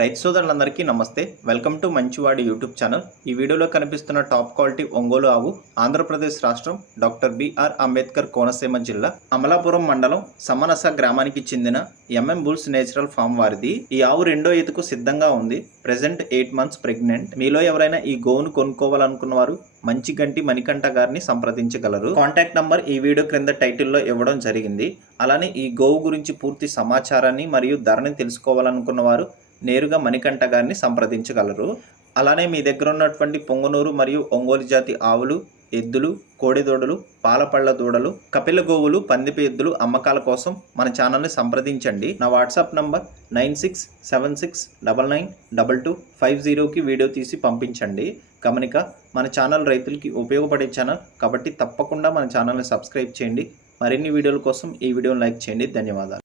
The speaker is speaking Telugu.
రైతు సోదరులందరికీ నమస్తే. వెల్కమ్ టు మంచివాడి యూట్యూబ్ ఛానల్. ఈ వీడియోలో కనిపిస్తున్న టాప్ క్వాలిటీ ఒంగోలు ఆవు ఆంధ్రప్రదేశ్ రాష్ట్రం డాక్టర్ బిఆర్ అంబేద్కర్ కోనసీమ జిల్లా అమలాపురం మండలం సమనస గ్రామానికి చెందిన ఎంఎం బుల్స్ నేచురల్ ఫామ్ వారిది. ఈ ఆవు రెండో ఈతకు సిద్ధంగా ఉంది. Present 8 months pregnant. మీలో ఎవరైనా ఈ గోవును కొనుక్కోవాలనుకున్న వారు మంచి గంటి మణికంఠ గారిని సంప్రదించగలరు. కాంటాక్ట్ నంబర్ ఈ వీడియో క్రింద టైటిల్లో ఇవ్వడం జరిగింది. అలానే ఈ గోవు గురించి పూర్తి సమాచారాన్ని మరియు ధరని తెలుసుకోవాలనుకున్న వారు నేరుగా మణికంఠ గారిని సంప్రదించగలరు. అలానే మీ దగ్గర ఉన్నటువంటి పొంగనూరు మరియు ఒంగోలు జాతి ఆవులు, ఎద్దులు, కోడిదూడలు, పాలపళ్ళ దూడలు, కపిల గోవులు, పందిపి ఎద్దులు అమ్మకాల కోసం మన ఛానల్ని సంప్రదించండి. నా వాట్సాప్ నంబర్ 9676992250కి వీడియో తీసి పంపించండి. గమనిక, మన ఛానల్ రైతులకి ఉపయోగపడే ఛానల్ కాబట్టి తప్పకుండా మన ఛానల్ని సబ్స్క్రైబ్ చేయండి. మరిన్ని వీడియోల కోసం ఈ వీడియోని లైక్ చేయండి. ధన్యవాదాలు.